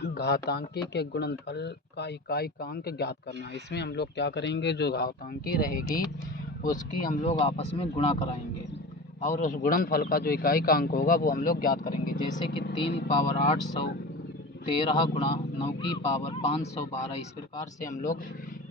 घातांकी के गुणनफल का इकाईकांक ज्ञात करना। इसमें हम लोग क्या करेंगे, जो घातांकी रहेगी उसकी हम लोग आपस में गुणा कराएंगे और उस गुणनफल का जो इकाईकांक होगा वो हम लोग ज्ञात करेंगे। जैसे कि 3 की पावर 813 गुणा 9 की पावर 512, इस प्रकार से हम लोग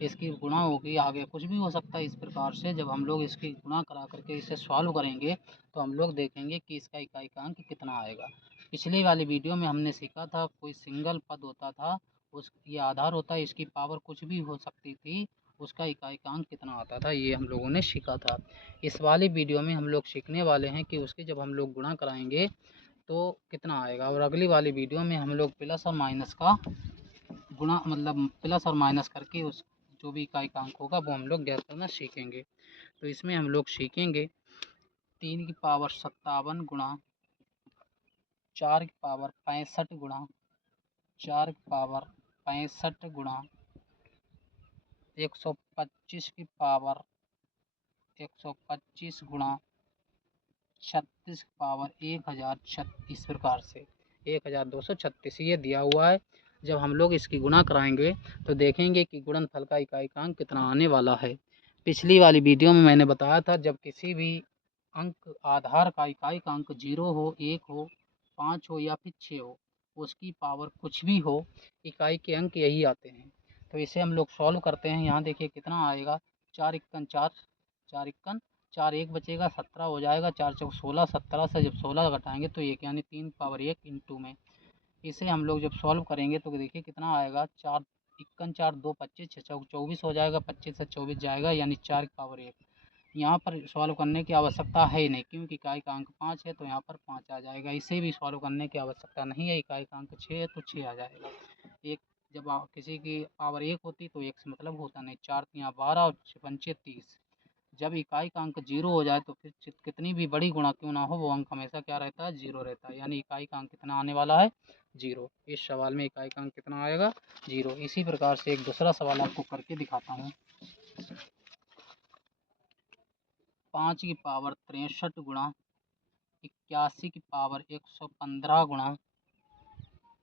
इसकी गुणा होगी। आगे कुछ भी हो सकता है। इस प्रकार से जब हम लोग इसकी गुणा करा करके इसे सॉल्व करेंगे तो हम लोग देखेंगे कि इसका इकाईकांक कितना आएगा। पिछली वाली वीडियो में हमने सीखा था, कोई सिंगल पद होता था, उस ये आधार होता है, इसकी पावर कुछ भी हो सकती थी, उसका इकाईकांक कितना आता था, ये हम लोगों ने सीखा था। इस वाली वीडियो में हम लोग सीखने वाले हैं कि उसके जब हम लोग गुणा कराएंगे तो कितना आएगा। और अगली वाली वीडियो में हम लोग प्लस और माइनस का गुणा, मतलब प्लस और माइनस करके उस जो भी इकाईकांक होगा वो हम लोग ज्ञात करना सीखेंगे। तो इसमें हम लोग सीखेंगे 3 की पावर 57 गुणा 4 की पावर 65 गुणा 4 की पावर 65 गुणा 125 की पावर 125 गुणा 36 की पावर 1036, इस प्रकार से 1236 ये दिया हुआ है। जब हम लोग इसकी गुणा कराएंगे तो देखेंगे कि गुणनफल का इकाईकांक कितना आने वाला है। पिछली वाली वीडियो में मैंने बताया था, जब किसी भी अंक आधार का इकाईकांक 0 हो, 1 हो, 5 हो या फिर 6 हो, उसकी पावर कुछ भी हो, इकाई के अंक यही आते हैं। तो इसे हम लोग सॉल्व करते हैं। यहाँ देखिए कितना आएगा, 4 इक्कन 4, 4 इक्कन 4, 1 बचेगा, 17 हो जाएगा, 4 चौक 16, 17 से जब 16 घटाएंगे तो 1, यानी 3 पावर 1 इंटू में। इसे हम लोग जब सॉल्व करेंगे तो देखिए कितना आएगा, 4 इक्कन 4, 2 25, 6 चौक 24 हो जाएगा, 25 से 24 जाएगा, यानी 4 की पावर 1। यहाँ पर सॉल्व करने की आवश्यकता है ही नहीं, क्योंकि इकाई का अंक 5 है तो यहाँ पर 5 आ जाएगा। इसे भी सॉल्व करने की आवश्यकता नहीं है, इकाई का अंक 6 है तो 6 आ जाएगा। एक जब किसी की पावर 1 होती तो 1 से मतलब होता नहीं। 4 यहाँ 12 और 6 पंचे 30। जब इकाई का अंक 0 हो जाए तो फिर कितनी भी बड़ी गुणा क्यों ना हो, वो अंक हमेशा क्या रहता है, 0 रहता है। यानी इकाई का अंक कितना आने वाला है, 0। इस सवाल में इकाई का अंक कितना आएगा, 0। इसी प्रकार से एक दूसरा सवाल आपको करके दिखाता हूँ। 5 की पावर 63 गुणा 81 की पावर 115 गुणा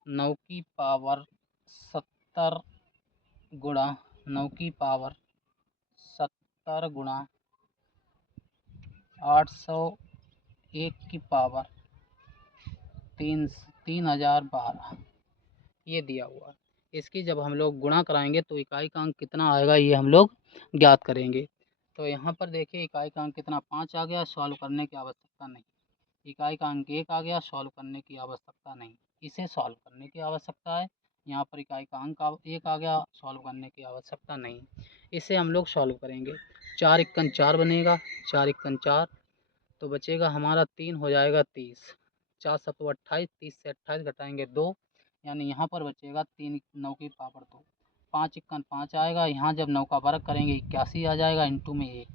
9 की पावर 70 गुणा 9 की पावर 70 गुणा 801 की पावर 3012, ये दिया हुआ है। इसकी जब हम लोग गुणा कराएंगे तो इकाई का अंक कितना आएगा, ये हम लोग ज्ञात करेंगे। तो यहाँ पर देखिए इकाई का अंक कितना, 5 आ गया, सॉल्व करने की आवश्यकता नहीं। इकाई का अंक 1 आ गया, सॉल्व करने की आवश्यकता नहीं। इसे सॉल्व करने की आवश्यकता है। यहाँ पर इकाई का अंक 1 आ गया, सॉल्व करने की आवश्यकता नहीं। इसे हम लोग सॉल्व करेंगे। 4 इक्कन 4 बनेगा, 4 इक्कन 4, तो बचेगा हमारा 3 हो जाएगा 30, 4 सत्तो 28, 30 से 28 घटाएंगे 2, यानी यहाँ पर बचेगा 3 9 की पावर 2। 5 इक्कन 5 आएगा, यहाँ जब 9 का वर्ग करेंगे 81 आ जाएगा, इंटू में 1।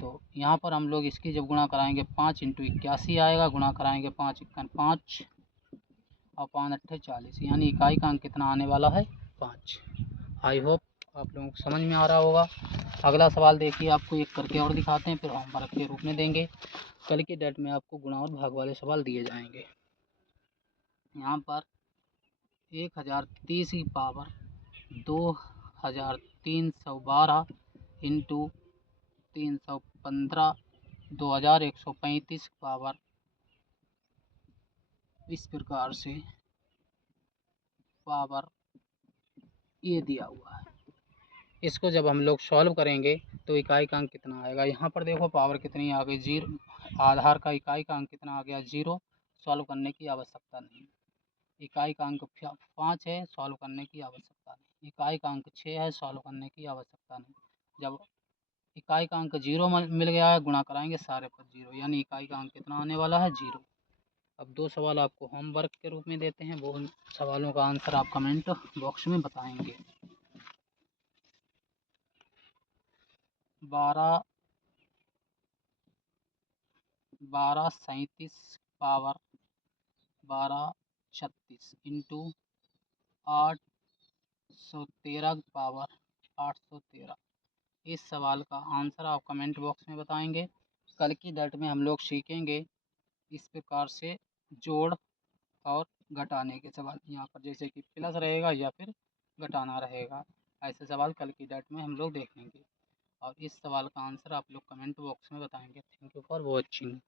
तो यहाँ पर हम लोग इसकी जब गुणा कराएंगे 5 इंटू 81 आएगा, गुणा कराएंगे 5 इक्कन 5 और 5 अट्ठे 40, यानी इकाई का अंक कितना आने वाला है, 5। आई होप आप लोगों को समझ में आ रहा होगा। अगला सवाल देखिए, आपको एक करके और दिखाते हैं, फिर होमवर्क के रूप में देंगे। कल की डेट में आपको गुणा और भाग वाले सवाल दिए जाएंगे। यहाँ पर 1030 की पावर 2312 इंटू 315 2135 पावर, इस प्रकार से पावर ये दिया हुआ है। इसको जब हम लोग सॉल्व करेंगे तो इकाई का अंक कितना आएगा। यहाँ पर देखो पावर कितनी आ गई, 0। आधार का इकाई का अंक कितना आ गया, 0। सॉल्व करने की आवश्यकता नहीं। इकाई का अंक 5 है, सॉल्व करने की आवश्यकता नहीं। इकाई का अंक 6 है, सॉल्व करने की आवश्यकता नहीं। जब इकाई का अंक 0 मिल गया है, गुणा कराएंगे सारे पर 0, यानी इकाई का अंक कितना आने वाला है, 0। अब 2 सवाल आपको होमवर्क के रूप में देते हैं, वो सवालों का आंसर आप कमेंट बॉक्स में बताएंगे। 1237 पावर 1236 इंटू 813 पावर 813, इस सवाल का आंसर आप कमेंट बॉक्स में बताएंगे। कल की डेट में हम लोग सीखेंगे इस प्रकार से जोड़ और घटाने के सवाल यहाँ पर, जैसे कि प्लस रहेगा या फिर घटाना रहेगा। ऐसे सवाल कल की डेट में हम लोग देखेंगे और इस सवाल का आंसर आप लोग कमेंट बॉक्स में बताएंगे। Thank you for watching.